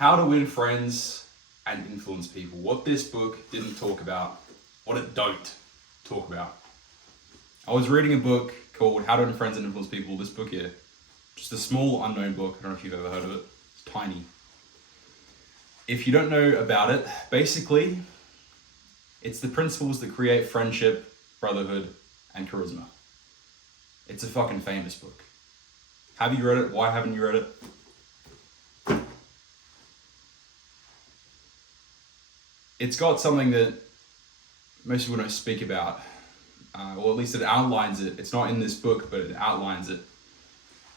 How to Win Friends and Influence People. What this book didn't talk about, what it don't talk about. I was reading a book called How to Win Friends and Influence People. This book here, just a small unknown book. I don't know if you've ever heard of it. It's tiny. If you don't know about it, basically, it's the principles that create friendship, brotherhood, and charisma. It's a fucking famous book. Have you read it? Why haven't you read it? It's got something that most people don't speak about, or at least it outlines it. It's not in this book, but it outlines it.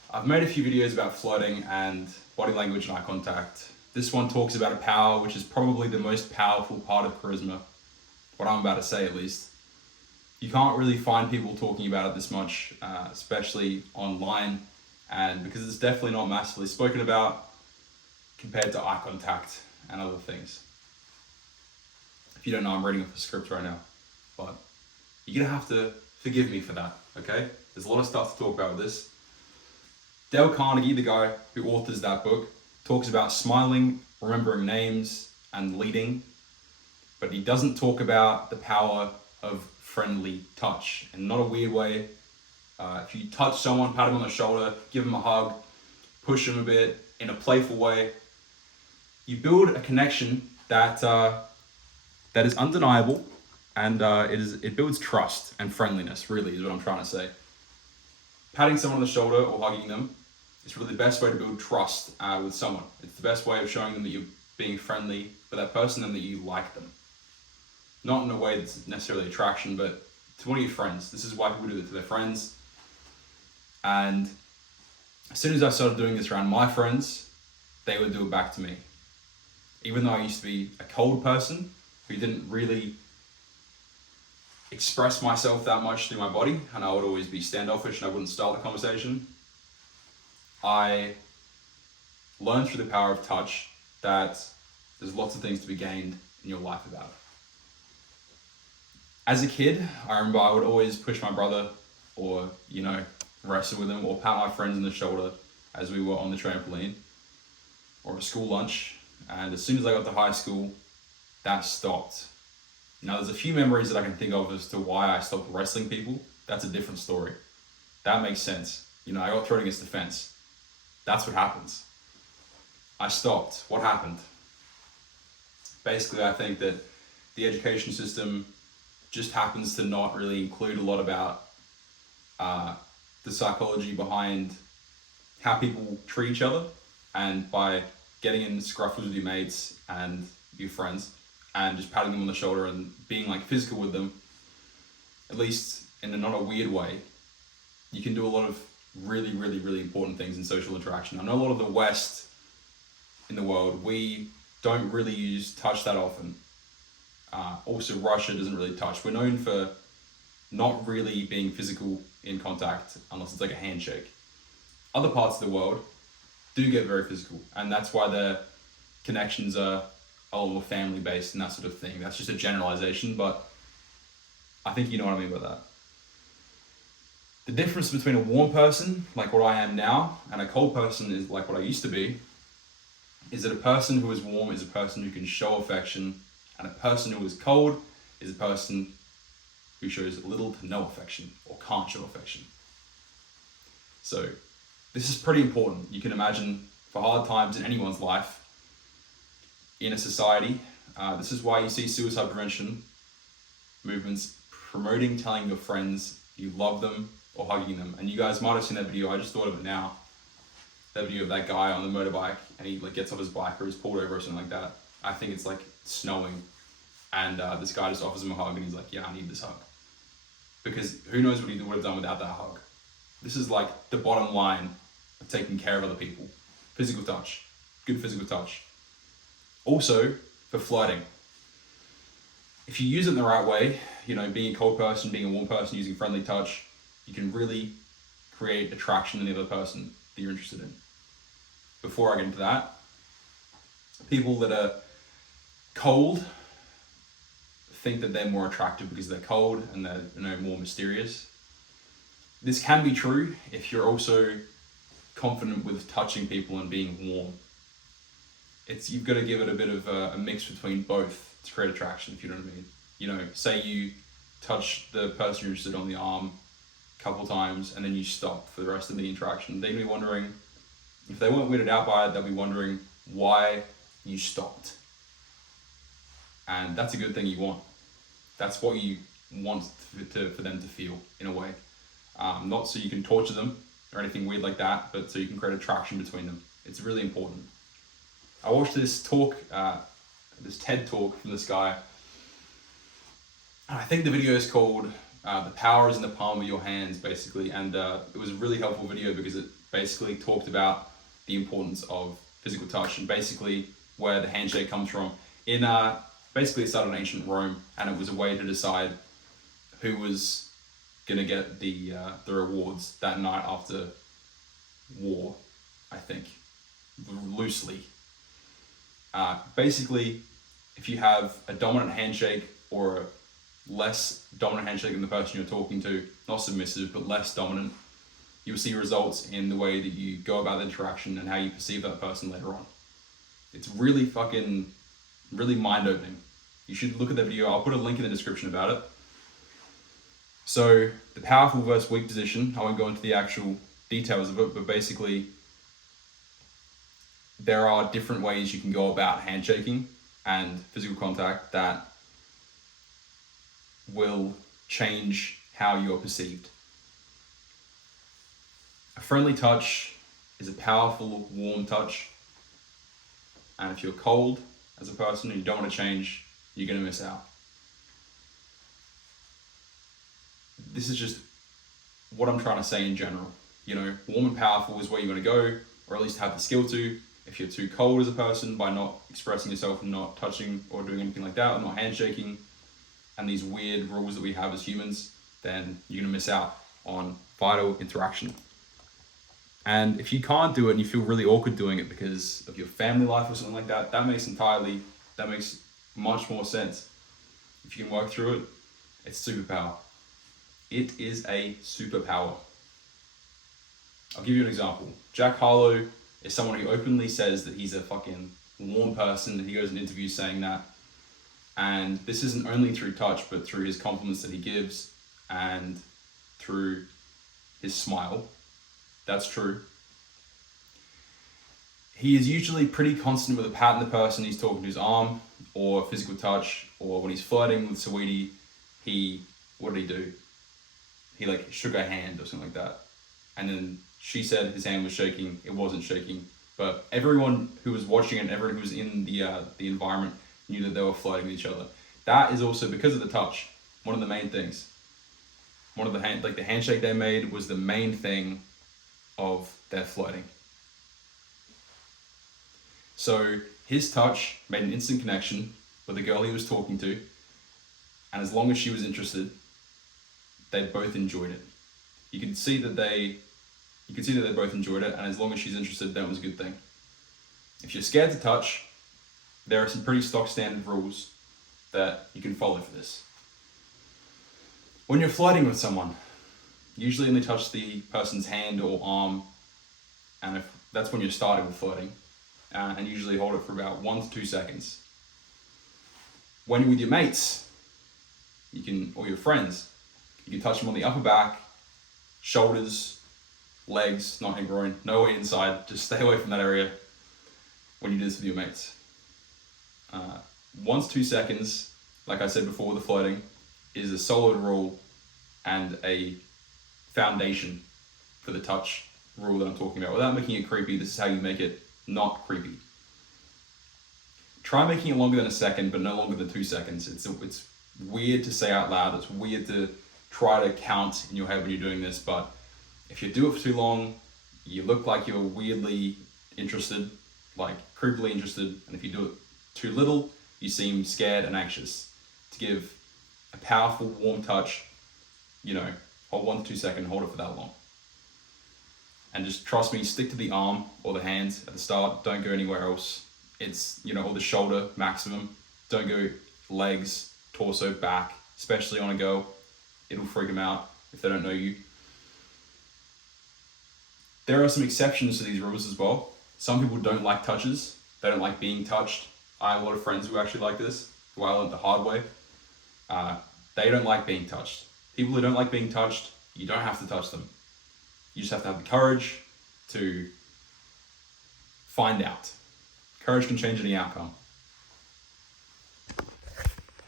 I've made a few videos about flirting and body language and eye contact. This one talks about a power which is probably the most powerful part of charisma, what I'm about to say at least. You can't really find people talking about it this much, especially online, and because it's definitely not massively spoken about compared to eye contact and other things. If you don't know, I'm reading off a script right now, but you're gonna have to forgive me for that, okay? There's a lot of stuff to talk about with this. Dale Carnegie, the guy who authors that book, talks about smiling, remembering names, and leading, but he doesn't talk about the power of friendly touch, and not a weird way. If you touch someone, pat them on the shoulder, give them a hug, push them a bit in a playful way, you build a connection that is undeniable, and it builds trust and friendliness, really, is what I'm trying to say. Patting someone on the shoulder or hugging them is really the best way to build trust with someone. It's the best way of showing them that you're being friendly with that person and that you like them. Not in a way that's necessarily attraction, but to one of your friends. This is why people do it to their friends. And as soon as I started doing this around my friends, they would do it back to me. Even though I used to be a cold person who didn't really express myself that much through my body, and I would always be standoffish and I wouldn't start the conversation, I learned through the power of touch that there's lots of things to be gained in your life about it. As a kid, I remember I would always push my brother or, wrestle with him or pat my friends on the shoulder as we were on the trampoline or at school lunch. And as soon as I got to high school, that stopped. Now, there's a few memories that I can think of as to why I stopped wrestling people. That's a different story. That makes sense. I got thrown against the fence. That's what happens. I stopped. What happened? Basically, I think that the education system just happens to not really include a lot about the psychology behind how people treat each other, and by getting in scruffles with your mates and your friends and just patting them on the shoulder and being like physical with them, at least in not a weird way, you can do a lot of really, really, really important things in social interaction. I know a lot of the West in the world, we don't really use touch that often. Also, Russia doesn't really touch. We're known for not really being physical in contact unless it's like a handshake. Other parts of the world do get very physical, and that's why their connections are a lot more family based and that sort of thing. That's just a generalization, but I think you know what I mean by that. The difference between a warm person, like what I am now, and a cold person is like what I used to be, is that a person who is warm is a person who can show affection, and a person who is cold is a person who shows little to no affection or can't show affection. So this is pretty important. You can imagine for hard times in anyone's life, in a society, this is why you see suicide prevention movements promoting telling your friends you love them or hugging them. And you guys might have seen that video. I just thought of it now. That video of that guy on the motorbike and he gets off his bike or is pulled over or something like that. I think it's snowing, and this guy just offers him a hug and he's like, yeah, I need this hug. Because who knows what he would have done without that hug. This is the bottom line of taking care of other people. Physical touch, good physical touch. Also, for flirting. If you use it in the right way, being a cold person, being a warm person, using friendly touch, you can really create attraction in the other person that you're interested in. Before I get into that, people that are cold think that they're more attractive because they're cold and they're more mysterious. This can be true if you're also confident with touching people and being warm. you've got to give it a bit of a mix between both to create attraction, if you know what I mean. You know, say you touch the person you're interested on the arm a couple times and then you stop for the rest of the interaction. They'd be wondering, if they weren't weirded out by it, they'll be wondering why you stopped. And that's a good thing you want. That's what you want for them to feel, in a way. Not so you can torture them or anything weird like that, but so you can create attraction between them. It's really important. I watched this talk, this TED talk from this guy. I think the video is called The Power is in the Palm of Your Hands, basically. And it was a really helpful video because it basically talked about the importance of physical touch and basically where the handshake comes from. Basically, it started in ancient Rome, and it was a way to decide who was going to get the rewards that night after war, I think, loosely. Basically, if you have a dominant handshake or a less dominant handshake than the person you're talking to, not submissive, but less dominant, you'll see results in the way that you go about the interaction and how you perceive that person later on. It's really mind-opening. You should look at the video. I'll put a link in the description about it. So the powerful versus weak position, I won't go into the actual details of it, but basically there are different ways you can go about handshaking and physical contact that will change how you're perceived. A friendly touch is a powerful, warm touch. And if you're cold as a person and you don't want to change, you're going to miss out. This is just what I'm trying to say in general. You know, warm and powerful is where you want to go, or at least have the skill to. If you're too cold as a person by not expressing yourself and not touching or doing anything like that, or not handshaking, and these weird rules that we have as humans, then you're going to miss out on vital interaction. And if you can't do it and you feel really awkward doing it because of your family life or something like that, that makes much more sense. If you can work through it, it's superpower. It is a superpower. I'll give you an example. Jack Harlow is someone who openly says that he's a fucking warm person, and he goes in interviews saying that. And this isn't only through touch, but through his compliments that he gives and through his smile. That's true. He is usually pretty constant with a pat on the person he's talking to his arm, or physical touch, or when he's flirting with Saweetie, what did he do? He like shook her hand or something like that. And then she said his hand was shaking. It wasn't shaking. But everyone who was watching it and everyone who was in the environment knew that they were flirting with each other. That is also because of the touch, one of the main things. One of the the handshake they made was the main thing of their flirting. So his touch made an instant connection with the girl he was talking to, and as long as she was interested, they both enjoyed it. You could see that they both enjoyed it, and as long as she's interested, that was a good thing. If you're scared to touch, there are some pretty stock standard rules that you can follow for this. When you're flirting with someone, usually only touch the person's hand or arm, and if that's when you're starting with flirting, and usually hold it for about 1 to 2 seconds. When you're with your mates, or your friends, you can touch them on the upper back, shoulders, legs, not in groin, no way inside, just stay away from that area when you do this with your mates. 1 to 2 seconds, like I said before with the flirting, is a solid rule and a foundation for the touch rule that I'm talking about. Without making it creepy, this is how you make it not creepy. Try making it longer than a second, but no longer than 2 seconds. It's weird to say out loud. It's weird to try to count in your head when you're doing this, but if you do it for too long, you look like you're weirdly interested, like creepily interested, and if you do it too little, you seem scared and anxious. To give a powerful, warm touch, hold 1 to 2 seconds, hold it for that long. And just trust me, stick to the arm or the hands at the start. Don't go anywhere else. It's, or the shoulder maximum. Don't go legs, torso, back, especially on a girl. It'll freak them out if they don't know you. There are some exceptions to these rules as well. Some people don't like touches They don't like being touched. I have a lot of friends who actually like this, who I learned the hard way. They don't like being touched. People who don't like being touched, you don't have to touch them. You just have to have the courage to find out. Courage can change any outcome.